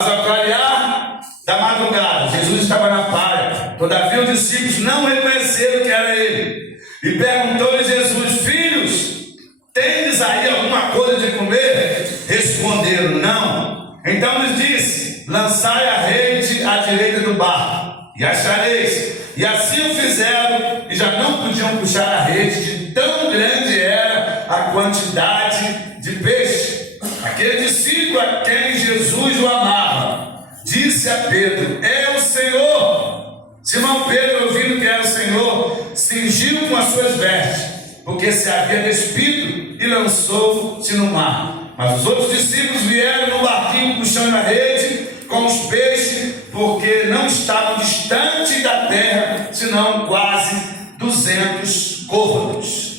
Ao clarear da madrugada, Jesus estava na praia. Todavia os discípulos não reconheceram que era ele. E perguntou-lhe Jesus: filhos, tendes aí alguma coisa de comer? Responderam: não. Então lhes disse: lançai a rede à direita do barco, e achareis. E assim o fizeram, e já não podiam puxar a rede, de tão grande era a quantidade de peixe. Aquele discípulo a quem Jesus o amava disse a Pedro: é o Senhor. Simão Pedro, ouvindo que era o Senhor, cingiu com as suas vestes, porque se havia despido, e lançou-se no mar. Mas os outros discípulos vieram no barquinho puxando a rede com os peixes, porque não estavam distantes da terra, senão quase 200 côvados.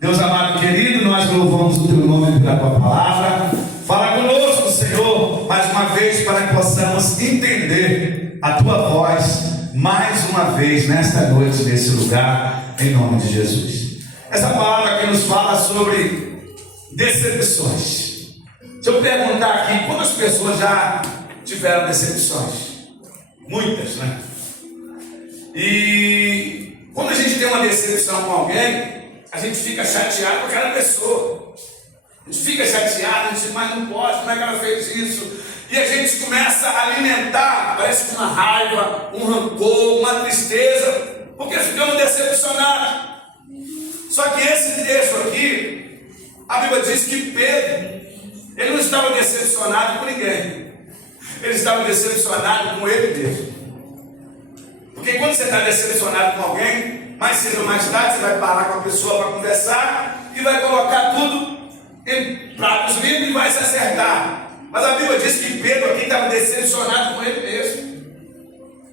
Deus amado querido, nós louvamos o teu nome pela tua palavra. Fala conosco, Senhor, mais uma vez, para que possamos entender a tua voz mais uma vez nesta noite, nesse lugar, em nome de Jesus. Essa palavra aqui nos fala sobre decepções. Deixa eu perguntar aqui: quantas pessoas já tiveram decepções? Muitas, né? E quando a gente tem uma decepção com alguém, a gente fica chateado com aquela pessoa. A gente fica chateado, a gente diz: mas não pode, como é que ela fez isso? E a gente começa a alimentar, parece uma raiva, um rancor, uma tristeza, porque ficamos decepcionados. Só que esse texto aqui, a Bíblia diz que Pedro, ele não estava decepcionado com ninguém, ele estava decepcionado com ele mesmo. Porque quando você está decepcionado com alguém, mais cedo ou mais tarde você vai parar com a pessoa para conversar e vai colocar tudo em pratos limpos e vai se acertar. Mas a Bíblia diz que Pedro aqui estava decepcionado com ele mesmo.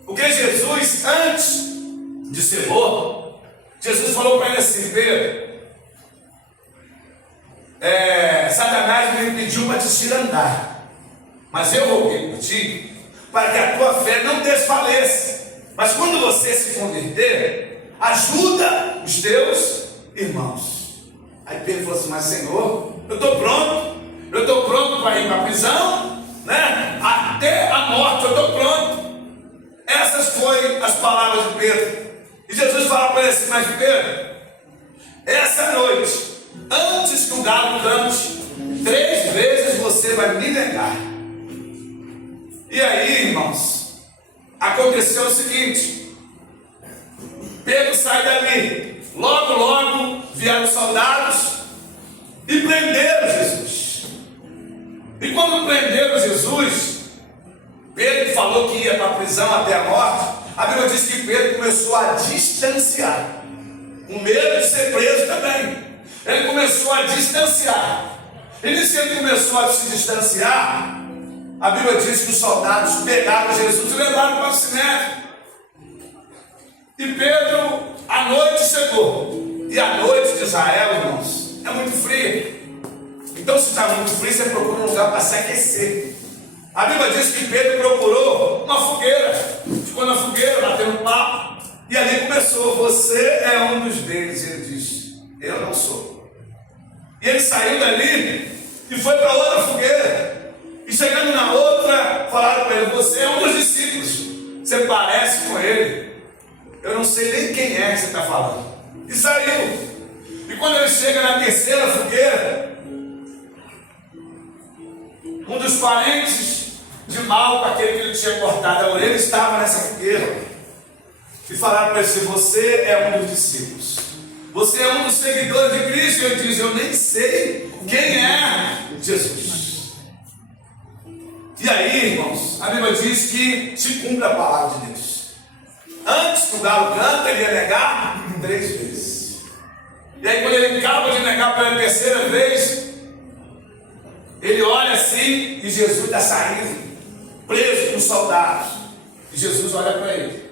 Porque Jesus, antes de ser morto, Jesus falou para ele assim: Pedro, Satanás me pediu para te tirar andar, mas eu roguei por ti para que a tua fé não desfaleça. Mas quando você se converter, ajuda os teus irmãos. Aí Pedro falou assim: mas Senhor, eu estou pronto para ir para a prisão, né? Até a morte eu estou pronto. Essas foram as palavras de Pedro. E Jesus fala para ele assim: mas Pedro, essa noite, antes que o galo cante, 3 vezes você vai me negar. E aí, irmãos, aconteceu o seguinte: Pedro sai dali, logo vieram os soldados e prenderam Jesus. E quando prenderam Jesus, Pedro falou que ia para a prisão até a morte. A Bíblia diz que Pedro começou a distanciar, com medo de ser preso também. Ele começou a distanciar. E nisso que ele começou a se distanciar, a Bíblia diz que os soldados pegaram Jesus e levaram para o sinédrio. E Pedro, a noite chegou. E a noite de Israel, irmãos, é muito fria. Então, se está muito frio, você procura um lugar para se aquecer. A Bíblia diz que Pedro procurou uma fogueira. Ficou na fogueira, bateu um papo. E ali começou: você é um dos deles. E ele disse: eu não sou. E ele saiu dali e foi para outra fogueira. E chegando na outra, falaram para ele: você é um dos discípulos, você parece com ele. Eu não sei nem quem é que você está falando. E saiu. E quando ele chega na terceira fogueira, um dos parentes de Malco, aquele que ele tinha cortado a orelha, estava nessa fogueira. E falaram para ele assim: você é um dos discípulos, você é um dos seguidores de Cristo. E ele diz: eu nem sei quem é Jesus. E aí, irmãos, a Bíblia diz que se cumpre a palavra de Deus. Antes que o galo canta, ele ia negar 3 vezes. E aí, quando ele acaba de negar pela terceira vez, ele olha assim e Jesus está saindo, preso com os soldados. E Jesus olha para ele.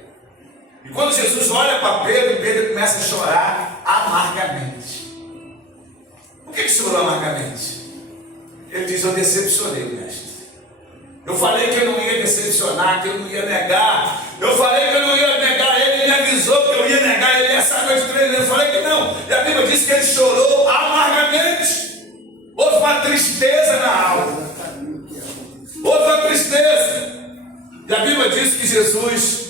E quando Jesus olha para Pedro, Pedro começa a chorar amargamente. Por que chorou amargamente? Ele diz: eu decepcionei, mestre. Eu falei que eu não ia decepcionar, que eu não ia negar. Eu falei que eu não ia negar ele, ele me avisou que eu ia negar ele essa noite 3 vezes. Eu falei que não. E a Bíblia diz que ele chorou amargamente. Houve uma tristeza na alma. outra tristeza. E a Bíblia diz que Jesus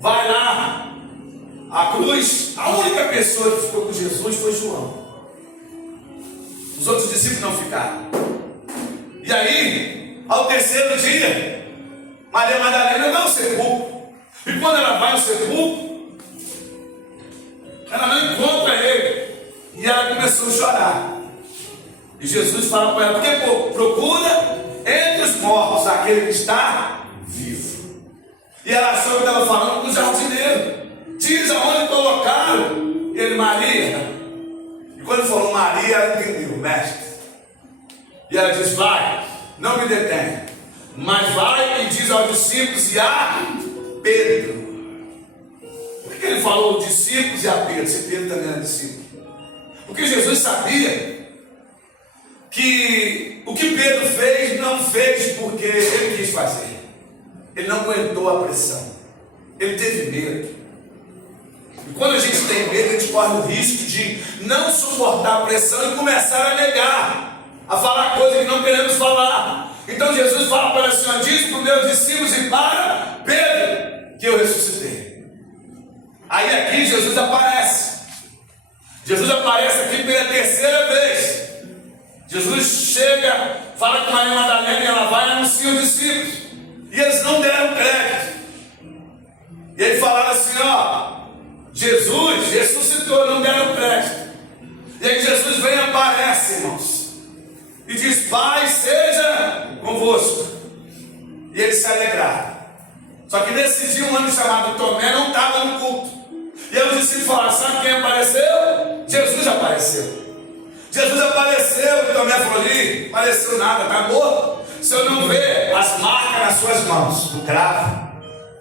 vai lá à cruz. A única pessoa que ficou com Jesus foi João. Os outros discípulos não ficaram. E aí, ao terceiro dia, Maria Madalena vai ao sepulcro. E quando ela vai ao sepulcro, ela não encontra ele. E ela começou a chorar. E Jesus fala para ela: porque procura entre os mortos aquele que está vivo. E ela achou que estava falando com o jardineiro. Diz aonde colocaram. E ele: Maria. E quando falou Maria, ela entendeu: mestre. E ela diz: vai, não me detenha, mas vai e diz aos discípulos e a Pedro. Por que ele falou discípulos e a Pedro, se Pedro também era discípulo? Porque Jesus sabia que o que Pedro fez, não fez porque ele quis fazer. Ele não aguentou a pressão. Ele teve medo. E quando a gente tem medo, a gente corre o risco de não suportar a pressão e começar a negar, a falar coisas que não queremos falar. Então Jesus fala para o Senhor: diz para os meus discípulos e para Pedro que eu ressuscitei. Aí aqui Jesus aparece. Jesus aparece aqui pela terceira vez. Jesus chega, fala com Maria Madalena e ela vai e anuncia os discípulos. E eles não deram crédito. E eles falaram assim: ó, Jesus ressuscitou, não deram crédito. E aí Jesus vem e aparece, irmãos, e diz: Pai seja convosco. E eles se alegraram. Só que nesse dia um homem chamado Tomé não estava no culto. E aí os discípulos falaram: sabe quem apareceu? Jesus apareceu. Jesus apareceu e Tomé falou: não apareceu nada, está morto. O senhor não vê as marcas nas suas mãos, o cravo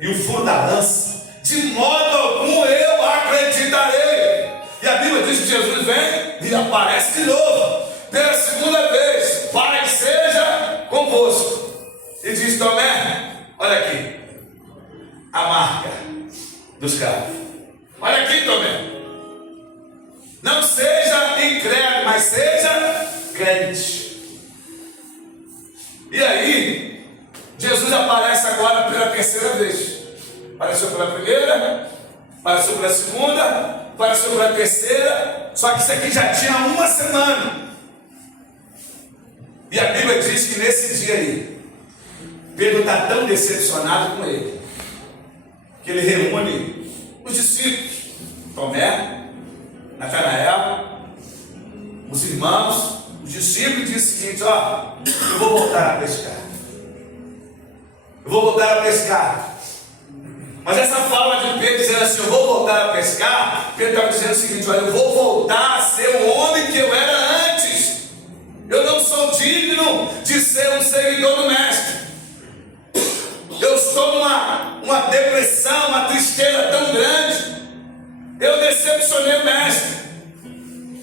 e o furo da lança? De modo algum eu acreditarei. E a Bíblia diz que Jesus vem e aparece de novo, pela segunda vez: Pai seja convosco. E diz: Tomé, olha aqui, a marca dos cravos. Olha aqui, Tomé. Não seja incrédulo, mas seja crente. E aí, Jesus aparece agora pela terceira vez. Apareceu pela primeira, apareceu pela segunda, apareceu pela terceira. Só que isso aqui já tinha uma semana. E a Bíblia diz que nesse dia aí, Pedro está tão decepcionado com ele, que ele reúne os discípulos, Tomé, Natanael, os irmãos, os discípulos, e diz o seguinte: ó, eu vou voltar a pescar. Eu vou voltar a pescar. Mas essa fala de Pedro dizendo assim: eu vou voltar a pescar, Pedro estava dizendo o seguinte: olha, eu vou voltar a ser o homem que eu era antes. Eu não sou digno de ser um seguidor do mestre. Eu estou numa depressão, uma tristeza tão grande. Eu decepcionei o mestre.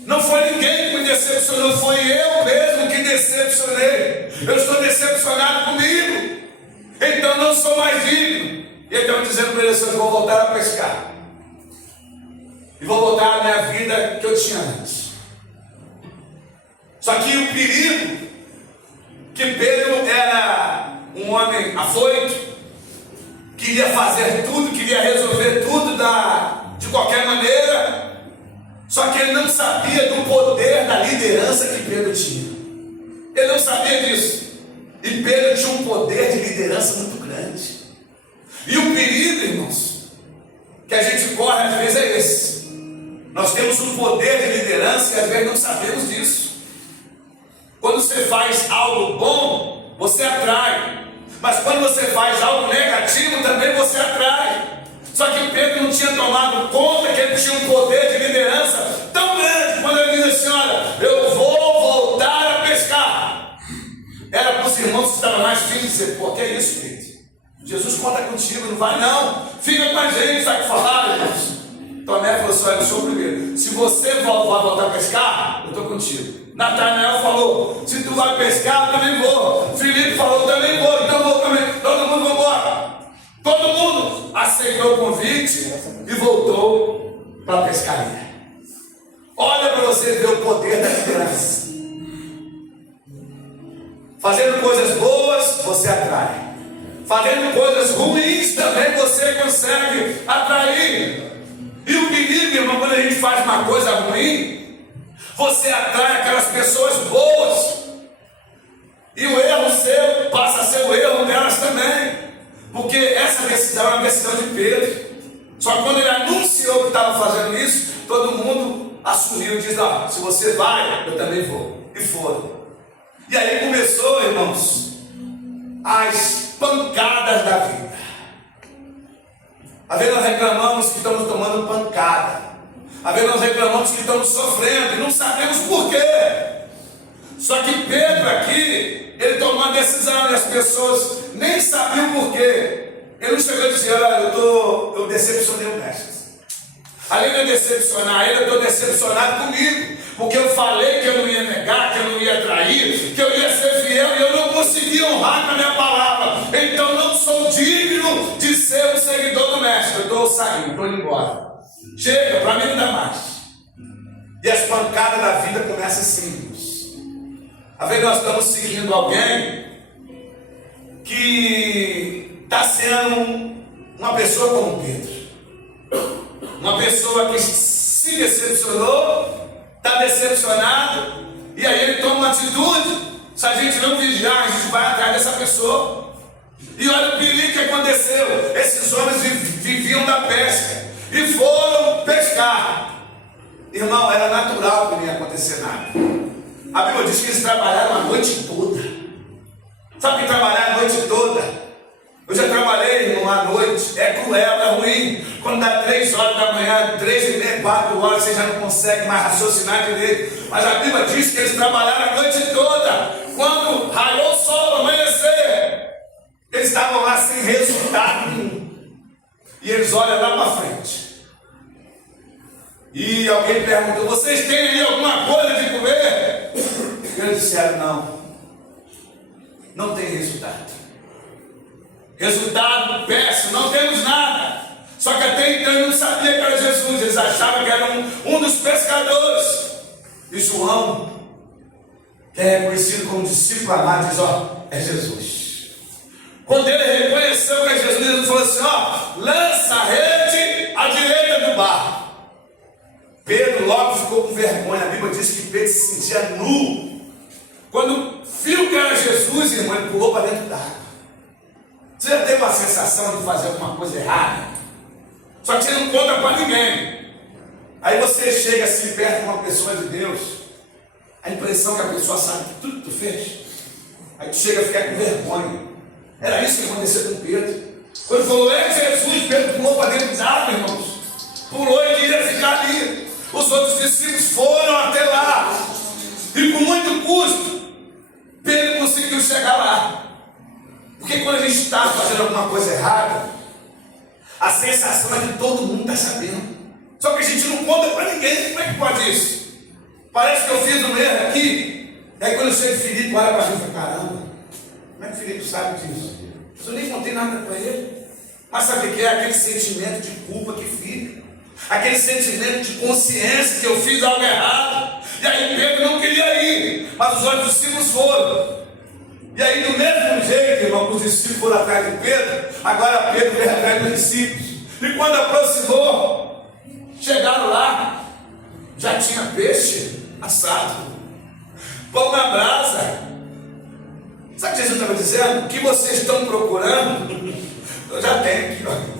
Não foi ninguém que me decepcionou, foi eu mesmo que decepcionei. Eu estou decepcionado comigo. Então não sou mais digno. E ele estava dizendo para ele assim: eu vou voltar a pescar. E vou voltar à minha vida que eu tinha antes. Só que o perigo, que Pedro era um homem afoito, queria fazer tudo, queria resolver tudo de qualquer maneira. Só que ele não sabia do poder da liderança que Pedro tinha. Ele não sabia disso. E Pedro tinha um poder de liderança muito grande. E o perigo, irmãos, que a gente corre às vezes é esse. Nós temos um poder de liderança e às vezes não sabemos disso. Quando você faz algo bom, você atrai. Mas quando você faz algo negativo, também você atrai. Só que Pedro não tinha tomado conta que ele tinha um poder de liderança tão grande. Quando ele diz assim: olha, eu vou voltar a pescar, era para os irmãos que estavam mais firmes dizer: pô, que é isso, Pedro? Jesus conta contigo, não vai não. Fica com a gente, sabe o que falar, irmãos? Tomé falou assim: olha, eu sou o primeiro. Se você vai voltar a pescar, eu estou contigo. Natanael falou: se tu vai pescar, eu também vou. Filipe falou: eu também vou. Então vou também. Todo mundo vai embora. Todo mundo aceitou o convite e voltou para a pescaria. Olha para você ver o poder da liderança. Fazendo coisas boas fazendo coisas ruins também você consegue atrair. E o perigo, irmão, quando a gente faz uma coisa ruim, você atrai aquelas pessoas boas. E o erro seu passa a ser o erro delas também. Porque essa decisão é uma decisão de Pedro. Só que quando ele anunciou que estava fazendo isso, todo mundo assumiu e disse: ó, se você vai, eu também vou. E foram. E aí começou, irmãos, as pancadas da vida. Às vezes nós reclamamos que estamos tomando pancada. Às vezes nós reclamamos que estamos sofrendo e não sabemos por quê. Só que Pedro aqui, ele tomou uma decisão e as pessoas nem sabiam por quê. Ele não chegou a dizer: olha, eu decepcionei o mestre. Além de eu decepcionar ele, eu estou decepcionado comigo. Porque eu falei que eu não ia negar, que eu não ia trair, que eu ia ser fiel e eu não consegui honrar com a minha palavra. Então não sou digno de ser um seguidor do mestre. Eu estou saindo, estou indo embora. Chega, para mim não dá mais. E as pancadas da vida começam assim. Às vezes nós estamos seguindo alguém que está sendo uma pessoa como Pedro. Uma pessoa que se decepcionou, está decepcionado, e aí ele toma uma atitude. Se a gente não vigiar, a gente vai atrás dessa pessoa. E olha o perigo que aconteceu. Esses homens viviam da pesca e foram pescar. Irmão, era natural que não ia acontecer nada. A Bíblia diz que eles trabalharam a noite toda. Sabe que trabalhar a noite toda? Eu já trabalhei, irmão, à noite. É cruel, é ruim. Quando dá 3 horas da manhã, 3h30, 4 horas, você já não consegue mais raciocinar direito. Mas a Bíblia diz que eles trabalharam a noite toda. Quando raiou o sol, amanhecer, eles estavam lá sem resultado nenhum. E eles olham lá para frente. E alguém perguntou: vocês têm aí alguma coisa de comer? E eles disseram: não. Não tem resultado. Resultado péssimo, não temos nada. Só que até então eu não sabia que era Jesus. Eles achavam que era um dos pescadores. E João, que é reconhecido como discípulo amado, diz: ó, é Jesus. Quando ele reconheceu que é Jesus, ele falou assim: ó, lança a rede à direita do barco. Pedro logo ficou com vergonha. A Bíblia diz que Pedro se sentia nu. Quando viu que era Jesus, irmão, ele pulou para dentro d'água. Você já teve a sensação de fazer alguma coisa errada? Só que você não conta para ninguém. Aí você chega assim perto de uma pessoa de Deus, a impressão que a pessoa sabe tudo que tu fez. Aí tu chega a ficar com vergonha. Era isso que aconteceu com Pedro. Quando falou: é Jesus, Pedro pulou para dentro d'água, irmãos. Pulou e queria ficar ali. Os outros discípulos foram até lá. E com muito custo, Pedro conseguiu chegar lá. Porque quando a gente está fazendo alguma coisa errada, a sensação é que todo mundo está sabendo. Só que a gente não conta para ninguém. Como é que pode isso? Parece que eu fiz um erro aqui. E aí quando eu chego Filipe, olha para mim e fala: caramba, como é que o Filipe sabe disso? Eu nem contei nada para ele. Mas sabe o que é? Aquele sentimento de culpa que fica. Aquele sentimento de consciência que eu fiz algo errado. E aí Pedro não queria ir, mas os outros discípulos foram. E aí do mesmo jeito, irmão, os discípulos foram atrás de Pedro. Agora Pedro veio atrás dos discípulos. E quando aproximou, chegaram lá, já tinha peixe assado, pão na brasa. Sabe o que Jesus estava dizendo? O que vocês estão procurando, eu já tenho aqui, ó.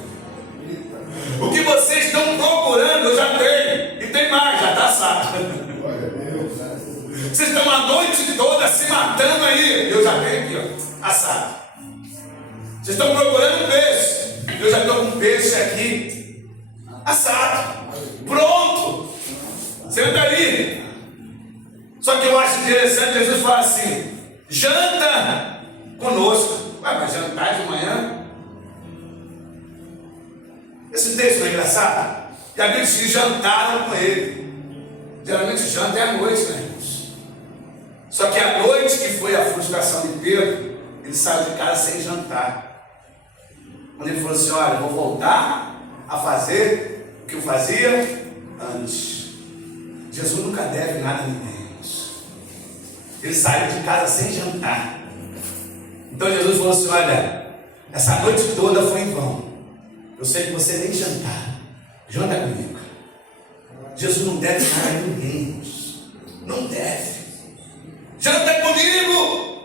O que vocês estão procurando, eu já tenho. E tem mais, já está assado. Vocês estão a noite toda se matando aí. Eu já tenho aqui, ó, assado. Vocês estão procurando peixe. Eu já estou com peixe aqui, assado. Pronto. Senta aí. Só que eu acho interessante, Jesus fala assim: janta conosco. Ué, mas jantar de manhã? Esse texto é engraçado. E a Bíblia diz que jantaram com ele. Geralmente janta é à noite, né, irmãos? Só que à noite, que foi a frustração de Pedro, ele saiu de casa sem jantar. Quando ele falou assim: olha, eu vou voltar a fazer o que eu fazia antes. Jesus nunca deve nada a ninguém, irmãos. Ele saiu de casa sem jantar. Então Jesus falou assim: olha, Essa noite toda foi em vão. Eu sei que você nem jantar. Janta comigo. Jesus não deve nada a ninguém, irmãos. Não deve. Janta comigo.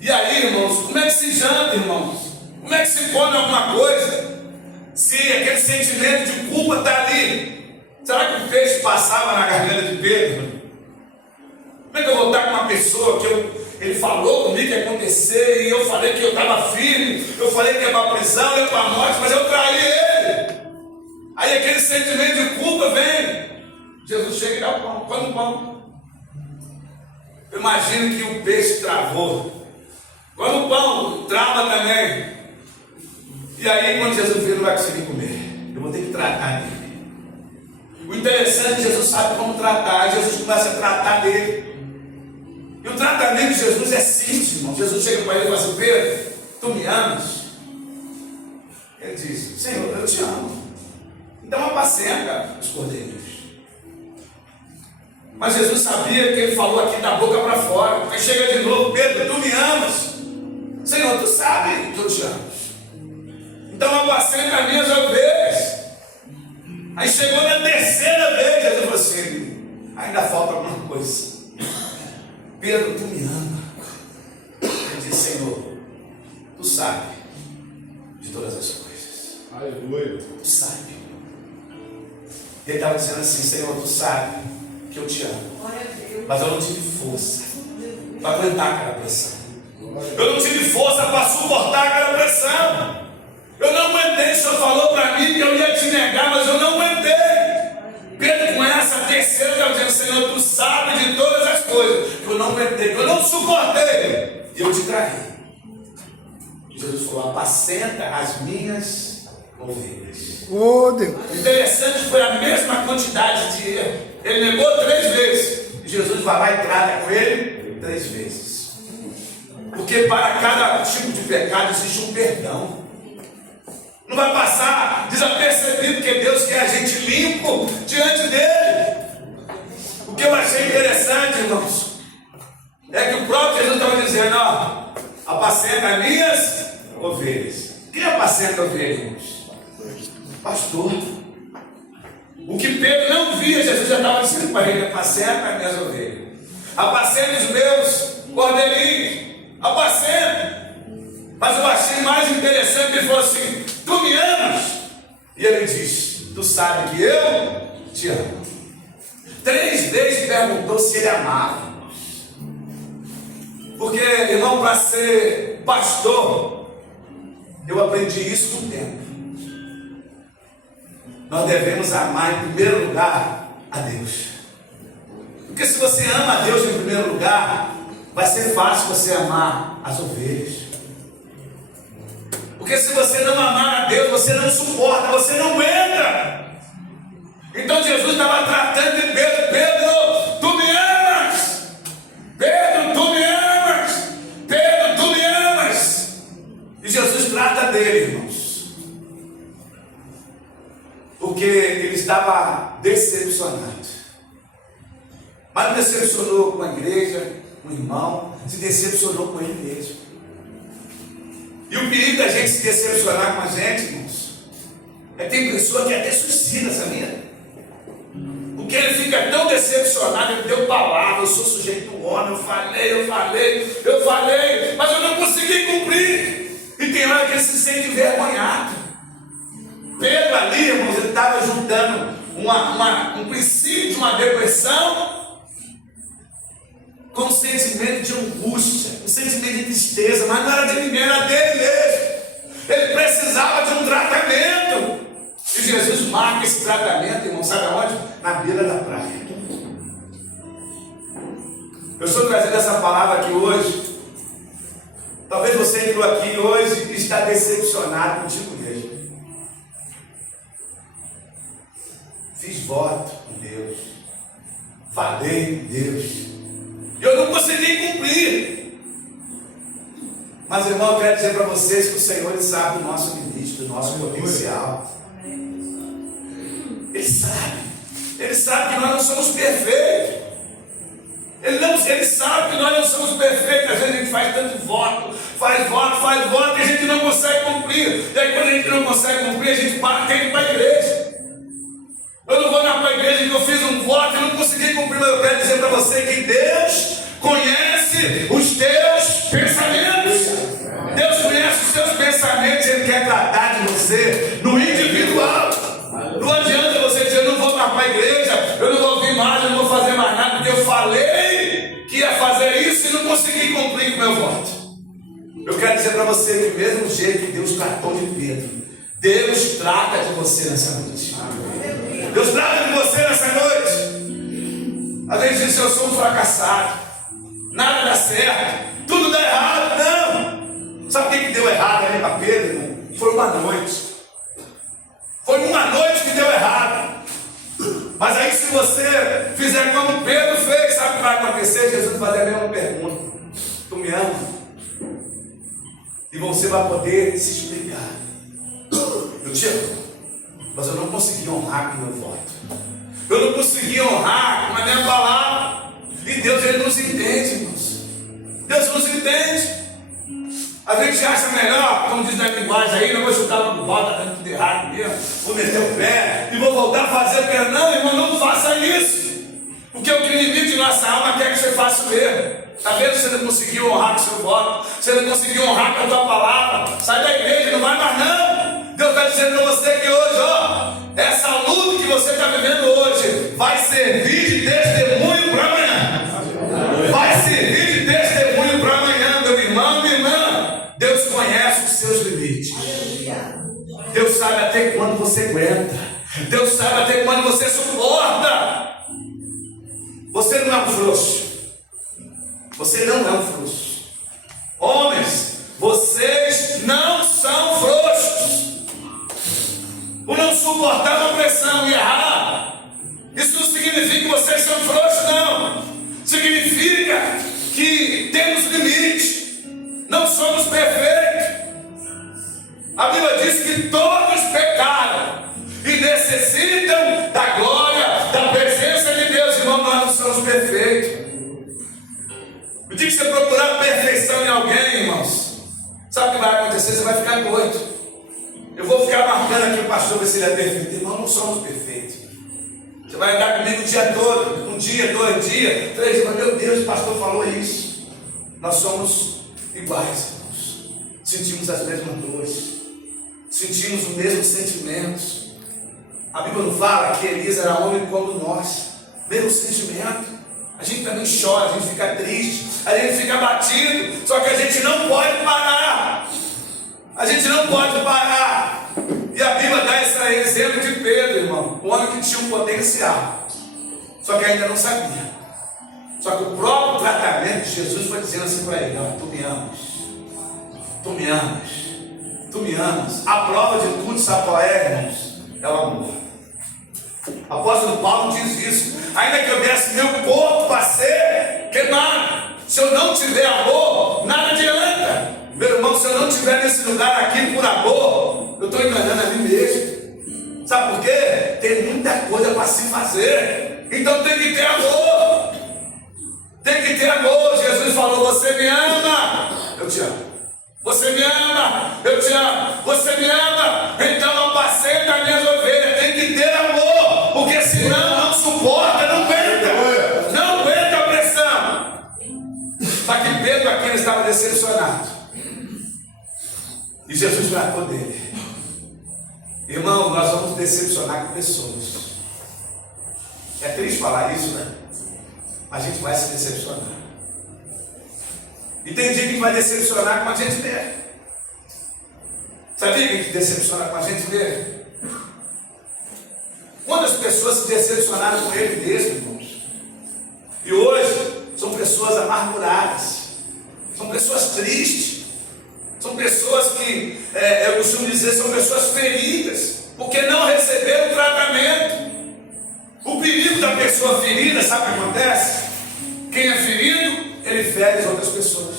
E aí, irmãos, como é que se janta, irmãos? Como é que se come alguma coisa? Se aquele sentimento de culpa está ali, será que o peixe passava na garganta de Pedro? Como é que eu vou estar com uma pessoa que ele falou comigo que ia acontecer, e eu falei que eu estava firme, eu falei que ia para a prisão, ia para a morte, mas eu traí ele. Aí aquele sentimento de culpa vem. Jesus chega e dá o pão, come o pão. Eu imagino que o peixe travou. Come o pão, trava também. E aí quando Jesus vê, não vai conseguir comer. Eu vou ter que tratar dele. O interessante é que Jesus sabe como tratar. Aí Jesus começa a tratar dele. E o tratamento de Jesus é simples, irmão. Jesus chega para ele e fala assim: Pedro, tu me amas? Ele diz: Senhor, eu te amo. Então apacenta os cordeiros. Mas Jesus sabia que ele falou aqui da boca para fora. Aí chega de novo: Pedro, tu me amas? Senhor, tu sabe que eu te amo. Então apacenta as minhas ovelhas. Aí chegou na terceira vez, Jesus falou assim: ainda falta alguma coisa. Pedro, tu me ama? Ele disse: Senhor, tu sabe de todas as coisas. Aleluia. Tu sabe. Ele estava dizendo assim: Senhor, tu sabe que eu te amo, mas eu não tive força para aguentar aquela pressão. Eu não tive força para suportar aquela pressão. Eu não aguentei. O Senhor falou para mim que eu ia te negar, mas eu não aguentei. Pedro, com essa terceira, estava dizendo: Senhor, tu sabe de todas as coisas, que eu não aguentei, que eu não suportei, e eu te traí. Jesus falou: apacenta as minhas ovelhas. Oh, Deus. Interessante, foi a mesma quantidade de erro. Ele negou 3 vezes. E Jesus vai lá e trata com ele 3 vezes. Porque para cada tipo de pecado existe um perdão. Não vai passar desapercebido que Deus quer a gente limpo diante dele. O que eu achei interessante, irmãos, é que o próprio Jesus estava dizendo: ó, apacenta as minhas ovelhas. Quem apacenta ovelhas, irmãos? Pastor. O que Pedro não via, Jesus já estava dizendo para ele: apacenta as minhas ovelhas, apacenta os meus cordeirinhos, apacenta. Mas eu achei mais interessante, ele falou assim: tu me amas? E ele diz: tu sabe que eu te amo. 3 vezes perguntou se ele amava. Porque, irmão, para ser pastor, eu aprendi isso com o tempo. Nós devemos amar em primeiro lugar a Deus. Porque se você ama a Deus em primeiro lugar, vai ser fácil você amar as ovelhas. Porque se você não amar a Deus, você não suporta, você não aguenta. Então Jesus estava tratando de Pedro: Pedro, tu me amas? Pedro, tu me amas? Pedro, tu me amas? E Jesus trata dele, irmãos, porque ele estava decepcionado. Mas não decepcionou com a igreja, com o irmão, se decepcionou com ele mesmo. E o perigo da gente se decepcionar com a gente, irmãos, é que tem pessoa que até suicida, sabia? Porque ele fica tão decepcionado, ele deu palavra: eu sou sujeito homem, eu falei, mas eu não consegui cumprir. E tem hora que ele se sente envergonhado. Pedro ali, irmãos, ele estava juntando um princípio de uma depressão com um sentimento de angústia, um sentimento de tristeza, mas não era de ninguém, era dele mesmo. Ele precisava de um tratamento. E Jesus marca esse tratamento, irmão, sabe aonde? Na beira da praia. Eu estou trazendo essa palavra aqui hoje. Talvez você entrou aqui hoje e está decepcionado contigo mesmo. Fiz voto com Deus, falei com Deus, eu não consegui cumprir. Mas, irmão, eu quero dizer para vocês que o Senhor, Ele sabe do nosso limite, do nosso potencial. Ele sabe que nós não somos perfeitos. Ele sabe que nós não somos perfeitos. Às vezes a gente faz tanto voto, faz voto, e a gente não consegue cumprir. E aí quando a gente não consegue cumprir, a gente para e tem que ir para a igreja. Eu não vou para a igreja que eu fiz um voto e não consegui cumprir, mas eu quero dizer para você que Deus conhece os teus pensamentos. Deus conhece os teus pensamentos, Ele quer tratar de você no individual. Não adianta você dizer, eu não vou mais para a igreja, eu não vou vir mais, eu não vou fazer mais nada, porque eu falei que ia fazer isso e não consegui cumprir com o meu voto. Eu quero dizer para você que do mesmo jeito que Deus tratou de Pedro, Deus trata de você nessa noite. Deus trata de você nessa noite. Às vezes diz, eu sou um fracassado, nada dá certo, tudo dá errado. Não. Sabe o que deu errado ali para Pedro, irmão? Foi uma noite. Foi uma noite que deu errado. Mas aí se você fizer como Pedro fez, sabe o que vai acontecer? Jesus vai fazer a mesma pergunta. Tu me ama? E você vai poder se explicar. Eu te amo, mas eu não consegui honrar com o meu voto. Eu não consegui honrar com a minha palavra. E Deus, Ele nos entende, irmãos. Deus nos entende. A gente acha melhor, como diz na linguagem aí, não vou chutar no balde, tá dando tudo errado mesmo, vou meter o pé e vou voltar a fazer o pé. Não, irmão, não faça isso. Porque o que inimigo de nossa alma quer que você faça o mesmo. Está vendo? Você não conseguiu honrar com o seu voto, você não conseguiu honrar com a tua palavra. Sai da igreja, não vai mais não. Deus está dizendo para você que hoje, ó, essa luta que você está vivendo hoje vai servir de testemunho para amanhã. Vai servir de testemunho para amanhã, meu irmão, minha irmã. Deus conhece os seus limites. Deus sabe até quando você aguenta. Deus sabe até quando você suporta. Você não é um frouxo. Você não é um frouxo. Homens, vocês não são frouxos. Por não suportar uma pressão e errar, isso não significa que vocês são frouxos, não. Significa que temos limites. Não somos perfeitos. A Bíblia diz que todos pecaram e necessitam da glória, da presença de Deus. Irmão, nós não somos perfeitos. O dia que você procurar perfeição em alguém, irmãos, sabe o que vai acontecer? Você vai ficar doido. Eu vou ficar marcando aqui o pastor ver se ele é perfeito. Irmão, não somos perfeitos. Você vai andar comigo o dia todo, um dia, 2 dias, 3 dias, mas meu Deus, o pastor falou isso. Nós somos iguais, irmãos. Sentimos as mesmas dores, sentimos os mesmos sentimentos. A Bíblia não fala que Elias era homem como nós, mesmo sentimento. A gente também chora, a gente fica triste, a gente fica abatido, só que a gente não pode parar. A gente não pode parar. E a Bíblia dá esse exemplo de Pedro, irmão, um homem que tinha um potencial, só que ainda não sabia. Só que o próprio tratamento de Jesus foi dizendo assim para ele: ó, tu me amas, tu me amas, tu me amas. A prova de tudo, sabe qual é, irmãos? É o amor. O apóstolo Paulo diz isso: ainda que eu desse meu corpo para ser queimado, se eu não tiver amor, nada adianta. Meu irmão, se eu não estiver nesse lugar aqui por amor, eu estou enganando a mim mesmo. Sabe por quê? Tem muita coisa para se fazer, então tem que ter amor. Tem que ter amor. Jesus falou: você me ama, eu te amo. Você me ama, eu te amo. Você me ama, então apacenta as minhas ovelhas. Tem que ter amor, porque senão não suporta, não aguenta. Não aguenta a pressão. Só que Pedro aqui ele estava decepcionado. E Jesus tratou dele. Irmão, nós vamos decepcionar com pessoas. É triste falar isso, né? A gente vai se decepcionar. E tem dia que a gente vai decepcionar com a gente mesmo. Sabia que a gente decepciona com a gente mesmo? Quantas pessoas se decepcionaram com ele mesmo, irmãos? E hoje são pessoas amarguradas, são pessoas tristes, são pessoas que, eu costumo dizer, são pessoas feridas, porque não receberam tratamento. O perigo da pessoa ferida, sabe o que acontece? Quem é ferido, ele fere as outras pessoas.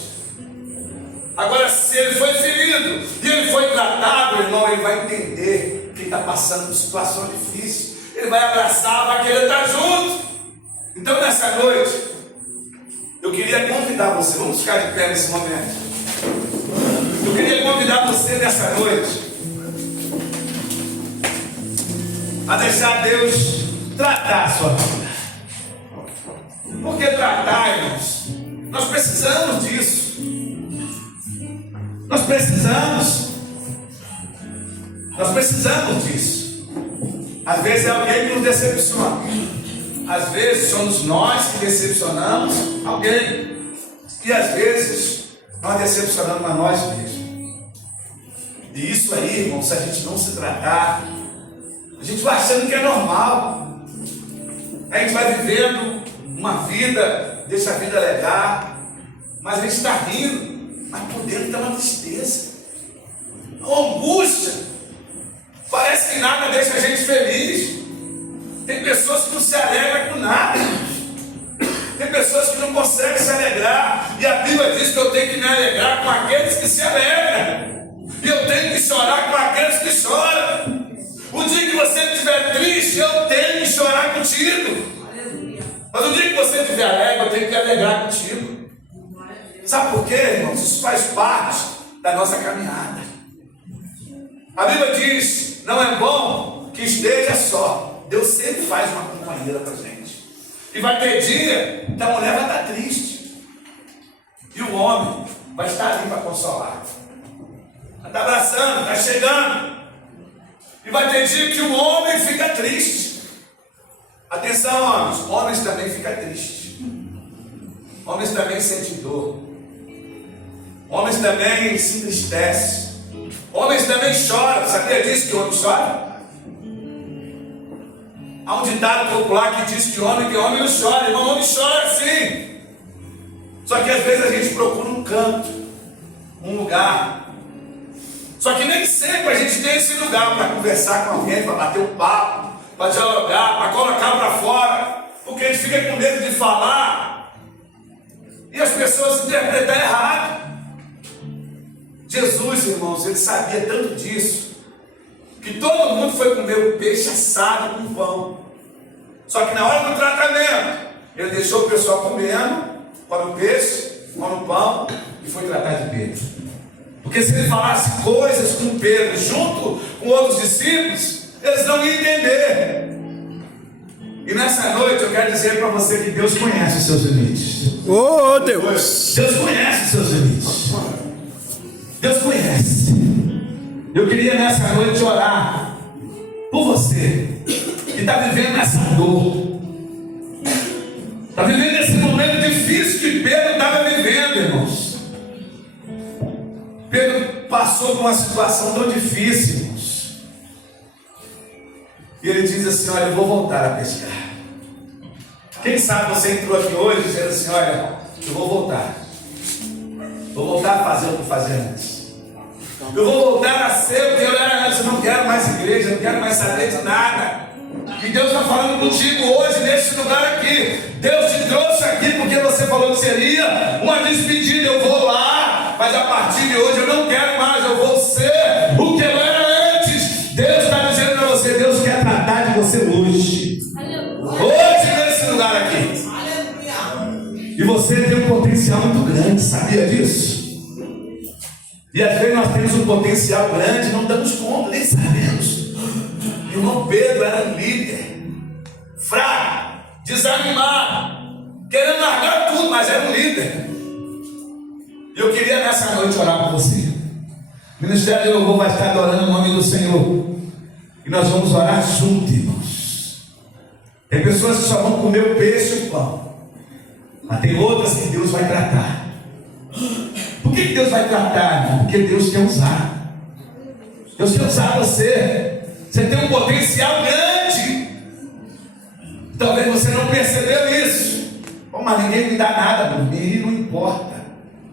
Agora, se ele foi ferido e ele foi tratado, irmão, ele vai entender que está passando por situação difícil. Ele vai abraçar, vai querer estar junto. Então, nessa noite, eu queria convidar você, vamos ficar de pé nesse momento. Eu queria convidar você nessa noite a deixar Deus tratar a sua vida. Por que tratar, irmãos? Nós precisamos disso. Nós precisamos disso. Às vezes é alguém que nos decepciona. Às vezes somos nós que decepcionamos alguém. E às vezes nós decepcionamos a nós mesmos. E isso aí, irmão, se a gente não se tratar, a gente vai achando que é normal. A gente vai vivendo uma vida, deixa a vida legal, mas a gente está rindo, mas por dentro está uma tristeza, uma angústia. Parece que nada deixa a gente feliz. Tem pessoas que não se alegram com nada. Tem pessoas que não conseguem se alegrar. E a Bíblia diz que eu tenho que me alegrar com aqueles que se alegram. E eu tenho que chorar com aqueles que choram. O dia que você estiver triste, eu tenho que chorar contigo. Mas o dia que você estiver alegre, eu tenho que alegrar contigo. Sabe por quê, irmãos? Isso faz parte da nossa caminhada. A Bíblia diz, não é bom que esteja só. Deus sempre faz uma companheira para a gente. E vai ter dia que a mulher vai estar triste. E o homem vai estar ali para consolar. Vai estar abraçando, está chegando. E vai ter dia que o homem fica triste. Atenção, homens. Homens também ficam tristes. Homens também sentem dor. Homens também se entristecem. Homens também choram. Sabia disso que o homem chora? Há um ditado popular que diz que homem não chora. Irmão, homem chora sim. Só que às vezes a gente procura um canto, um lugar. Só que nem sempre a gente tem esse lugar para conversar com alguém, para bater um papo, para dialogar, para colocar para fora. Porque a gente fica com medo de falar e as pessoas interpretam errado. Jesus, irmãos, ele sabia tanto disso, que todo mundo foi comer o peixe assado com pão. Só que na hora do tratamento, ele deixou o pessoal comendo, come o peixe, come o pão, e foi tratar de Pedro. Porque se ele falasse coisas com Pedro, junto com outros discípulos, eles não iam entender. E nessa noite eu quero dizer para você que Deus conhece os seus limites. Oh, Deus! Deus conhece os seus limites. Deus conhece. Eu queria nessa noite orar por você que está vivendo essa dor, está vivendo esse momento difícil que Pedro estava vivendo, irmãos. Pedro passou por uma situação tão difícil, irmãos. E ele diz assim: olha, eu vou voltar a pescar. Quem sabe você entrou aqui hoje dizendo assim: olha, eu vou voltar. Vou voltar a fazer o que fazia antes. Eu vou voltar a ser o que eu era antes. Eu não quero mais igreja, eu não quero mais saber de nada. E Deus está falando contigo hoje, nesse lugar aqui. Deus te trouxe aqui porque você falou que seria uma despedida. Eu vou lá, mas a partir de hoje eu não quero mais. Eu vou ser o que eu era antes. Deus está dizendo para você: Deus quer tratar de você hoje. Hoje, nesse lugar aqui. E você tem um potencial muito grande, sabia disso? E às vezes nós temos um potencial grande, não damos conta, nem sabemos. E o irmão Pedro era um líder, fraco, desanimado, querendo largar tudo, mas era um líder. E eu queria nessa noite orar por você. O Ministério de Louvor vai estar adorando o nome do Senhor. E nós vamos orar juntos, irmãos. Tem pessoas que só vão comer o peixe e o pão. Mas tem outras que Deus vai tratar. Por que Deus vai tratar, irmão? Porque Deus quer usar. Deus quer usar você. Você tem um potencial grande. Talvez você não percebeu isso. Bom, mas ninguém me dá nada por mim, não importa.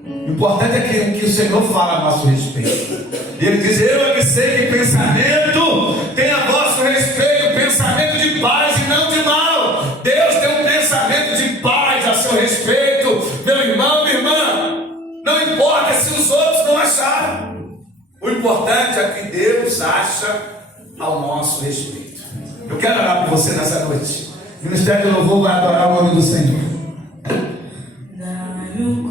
O importante é que o Senhor fala a nosso respeito. E Ele diz: eu é que sei que pensamento tem a vosso respeito, pensamento de paz e não de mal. Deus tem um pensamento de paz a seu respeito, meu irmão, minha irmã. Não importa se os outros não acharam. O importante é que Deus acha ao nosso respeito. Eu quero orar por você nessa noite. O Ministério do Louvor vai adorar o nome do Senhor. Dá-me um